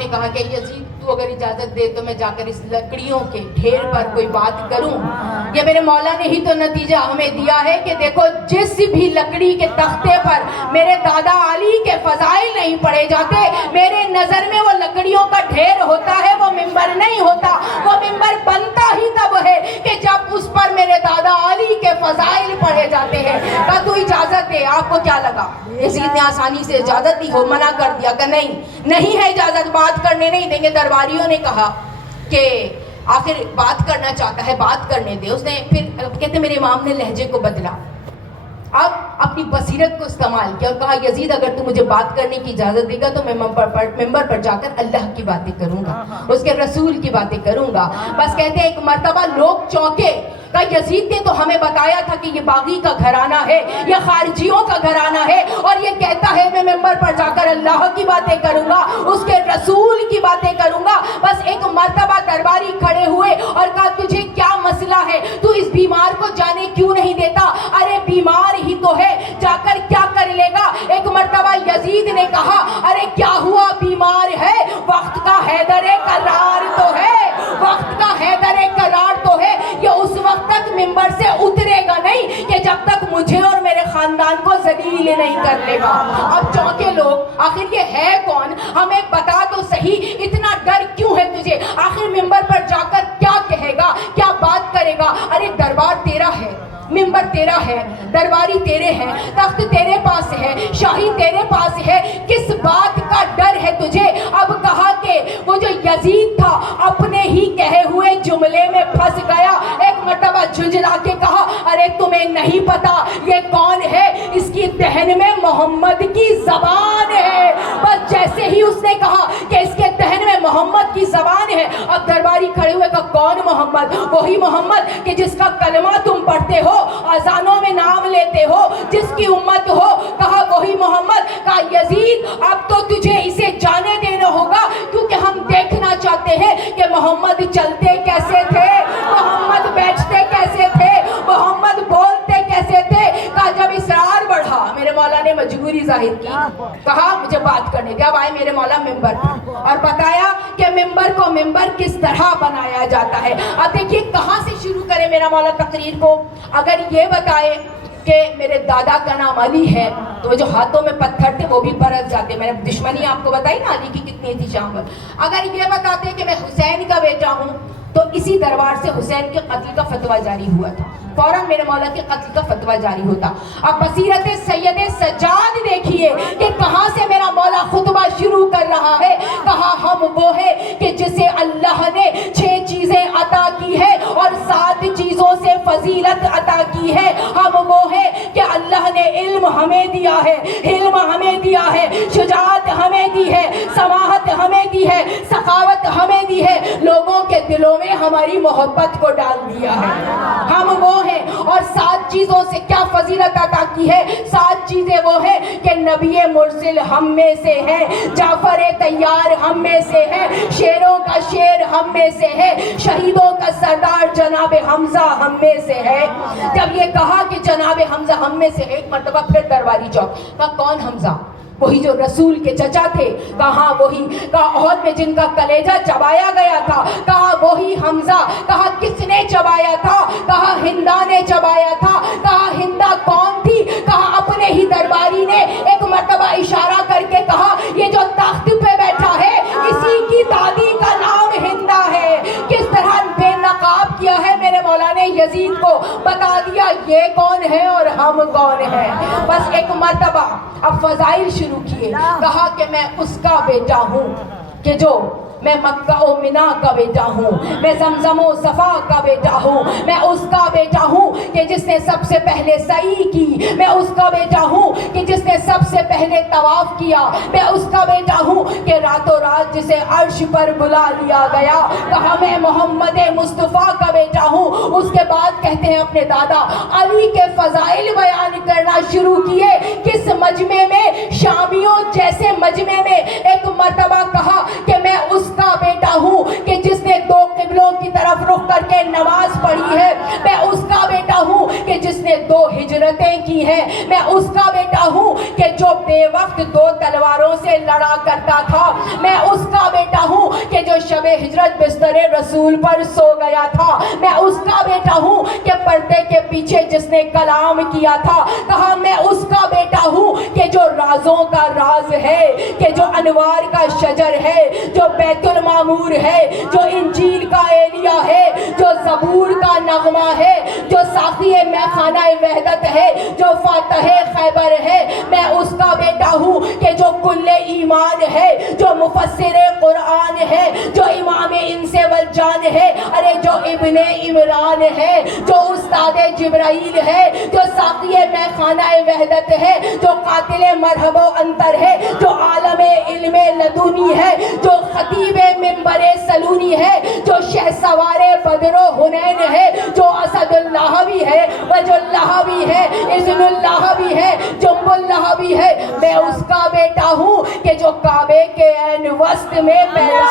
نے کہا کہ یزید تو اگر اجازت دے تو میں جا کر اس لکڑیوں کے ڈھیر پر کوئی بات کروں. یہ میرے مولا نے ہی تو نتیجہ ہمیں دیا ہے کہ دیکھو جس بھی لکڑی کے تختے پر میرے دادا علی کے فضائل نہیں پڑھے جاتے، میرے نظر میں وہ لکڑیوں کا ڈھیر ہوتا ہے، وہ ممبر نہیں ہوتا. وہ ممبر بنتا ہی تب ہے کہ جب اس پر میرے دادا علی کے فضائل پڑھے جاتے ہیں. کہا تو اجازت دے. آپ کو کیا لگا یزید نے آسانی سے اجازت دی ہو؟ منع کر دیا کہ نہیں ہے اجازت، بات کرنے نہیں دیں گے. درباریوں نے کہا کہ آخر بات کرنا چاہتا ہے، بات کرنے دے. اس نے پھر کہتے میرے امام نے لہجے کو بدلا، اب اپنی بصیرت کو استعمال کیا اور کہا یزید اگر تو مجھے بات کرنے کی اجازت دے گا تو میں ممبر پر جا کر اللہ کی باتیں کروں گا، اس کے رسول کی باتیں کروں گا. بس کہتے ہیں ایک مرتبہ لوگ چونکے. کہ یزید نے تو ہمیں بتایا تھا کہ یہ باغی کا گھرانہ ہے، یہ خارجیوں کا گھرانہ ہے، اور یہ کہتا ہے میں ممبر پر جا کر اللہ کی باتیں کروں گا، اس کے رسول کی باتیں کروں گا. بس ایک مرتبہ درباری کھڑے ہوئے اور کہا تجھے کیا مسئلہ ہے؟ تو اس بیمار کو جانے کیوں نہیں دیتا؟ ارے بیمار ہی تو ہے، جا کر کیا کر لے گا؟ ایک مرتبہ یزید نے کہا ارے کیا ہوا؟ بیمار ہے، وقت کا حیدر کرار تو ہے، وقت کا حیدر کرار تو ہے. یہ اس وقت تک ممبر سے اترے گا نہیں کہ جب تک مجھے اور میرے خاندان کو ذلیل نہیں کر لے گا. اب چونکے لوگ آخر یہ ہے کون؟ ہمیں بتا تو صحیح، اتنا ڈر کیوں ہے تجھے؟ آخر ممبر پر جا کر کیا کہے گا، کیا بات کرے گا؟ ارے دربار تیرا ہے، ممبر تیرا ہے، درباری تیرے ہیں، تخت تیرے پاس ہے، شاہی تیرے پاس ہے، کس بات کا ڈر ہے تجھے؟ اب کہا کہ وہ جو یزید تھا اپنے ہی کہے ہوئے جملے میں پھنس گیا. ایک مرتبہ جھنجھلا کے کہا ارے تمہیں نہیں پتا یہ کون ہے؟ اس کی دہن میں محمد کی زبان ہے. بس جیسے ہی اس نے کہا کہ اس کے دہن میں محمد کی زبان ہے، اب درباری کھڑے ہوئے کہا کون محمد؟ وہی محمد کہ جس کا کلمہ تم پڑھتے ہو، اذانوں میں نام لیتے ہو، جس کی امت ہو. کہا وہی محمد. کہا یزید اب تو تجھے اسے جانے دینا ہوگا کیونکہ ہم دیکھنا چاہتے ہیں کہ محمد چلتے کیسے تھے، محمد بیٹھتے کیسے تھے، محمد بولتے کیسے تھے. کہا جب اصرار بڑھا میرے مولا نے مجبوری ظاہر کی، کہا مجھے بات کرنے دیا. اب آئے میرے مولا ممبر پر اور بتایا کہ ممبر کو ممبر کس طرح بنایا جاتا ہے. اب دیکھیے کہاں سے شروع کرے میرا مولا تقریر کو. اگر یہ بتائے کہ میرے دادا کا نام علی ہے تو وہ جو ہاتھوں میں پتھر تھے وہ بھی برس جاتے. میں نے دشمنی آپ کو بتائی نا علی کی کتنی تھی شام پر. اگر یہ بتاتے کہ میں حسین کا بیٹا ہوں تو اسی دربار سے حسین کے قتل کا فتویٰ جاری ہوا تھا، فوراً میرے مولا کے قتل کا فتویٰ جاری ہوتا. اب بصیرت سید سجاد دیکھیے کہ کہاں سے میرا مولا خطبہ شروع کر رہا ہے. کہا ہم وہ ہے کہ جسے اللہ نے 6 چیزیں عطا کی ہے اور 7 چیزوں سے فضیلت عطا کی ہے. ہم وہ ہے کہ اللہ نے علم ہمیں دیا ہے، علم ہمیں دیا ہے، شجاعت ہمیں دی ہے، سماحت ہمیں دی ہے، سخاوت ہمیں دی ہے، لوگوں کے دلوں میں ہماری محبت کو ڈال دیا ہے. ہم وہ ہیں. اور 7 چیزوں سے کیا فضیلت عطا کی ہے؟ 7 چیزیں وہ ہیں کہ نبی مرسل ہم میں سے ہے، جعفر طیار ہم میں سے ہے، شیروں کا شیر ہم میں سے ہے، شہیدوں کا سردار جناب حمزہ ہم میں سے ہے. جب یہ کہا کہ جناب حمزہ ہم میں سے ہے، ایک مرتبہ پھر درباری چوک. کہا کون حمزہ؟ وہی جو رسول کے چچا تھے. کہا وہی. کہا احد میں جن کا کلیجہ چبایا گیا تھا. کہا وہی حمزہ. کہا کس نے چبایا تھا؟ کہا ہندا نے چبایا تھا. کہا ہندا کون تھی؟ کہا اپنے ہی درباری نے ایک مرتبہ اشارہ کر کے کہا یہ جو تخت پہ بیٹھا ہے اسی کی دادی کا نام ہندا ہے. کس طرح بے نقاب کیا ہے میرے مولا نے یزید کو، بتا دیا یہ کون ہے اور ہم کون ہیں. بس ایک مرتبہ اب فضائل شروع کیے. کہا کہ میں اس کا بیٹا ہوں کہ جو میں مکہ و منا کا بیٹا ہوں، میں زمزم و صفا کا بیٹا ہوں، میں اس کا بیٹا ہوں کہ جس نے سب سے پہلے سعی کی، میں اس کا بیٹا ہوں کہ جس نے سب سے پہلے طواف کیا، میں اس کا بیٹا ہوں کہ راتوں رات جسے عرش پر بلا لیا گیا. کہا میں محمد مصطفیٰ کا بیٹا ہوں. اس کے بعد کہتے ہیں اپنے دادا علی کے فضائل بیان کرنا شروع کیے. کس مجمع میں؟ شامیوں جیسے مجمع میں. ایک مرتبہ کہا کہ میں اس کا بیٹا ہوں کہ جس نے 2 قبلوں کی طرف رخ کر کے نماز پڑھی ہے. میں اس کا بیٹا ہوں کہ جس نے 2 ہجرتیں کی ہیں. میں اس کا بیٹا ہوں کہ جو بے وقت 2 تلواروں سے لڑا کرتا تھا. میں اس کا بیٹا ہجرت بستر رسول پر سو گیا تھا. میں اس کا بیٹا ہوں کہ پردے کے پیچھے جس نے کلام کیا تھا. کہا میں اس کا بیٹا ہوں کہ جو رازوں کا راز ہے, کہ جو انوار کا شجر ہے, جو بیت المعمور ہے, جو انجیل کا ایلیا ہے, جو زبور کا نغمہ ہے, جو ساقی میخانہ وحدت ہے, جو فاتح خیبر ہے. میں اس کا بیٹا ہوں کہ جو کل ایمان ہے, جو مفسر قرآن ہے, جو امام انس والجان ہے, ارے جو ابن عمران ہے, جو استاد جبرائیل ہے, جو ساقی میخانہ وحدت ہے, جو قاتل مرحب و انتر ہے, جو عالم علم لدنی ہے, جو خطیب منبر سلونی ہے, جو شہسوار بدر و حنین ہے, جو اسد اللہ بھی ہے, وجہ اللہ بھی ہے, اذن اللہ بھی ہے, جنب اللہ بھی ہے. میں اس کا بیٹا ہوں کہ جو کعبے کے عین وسط میں پیدا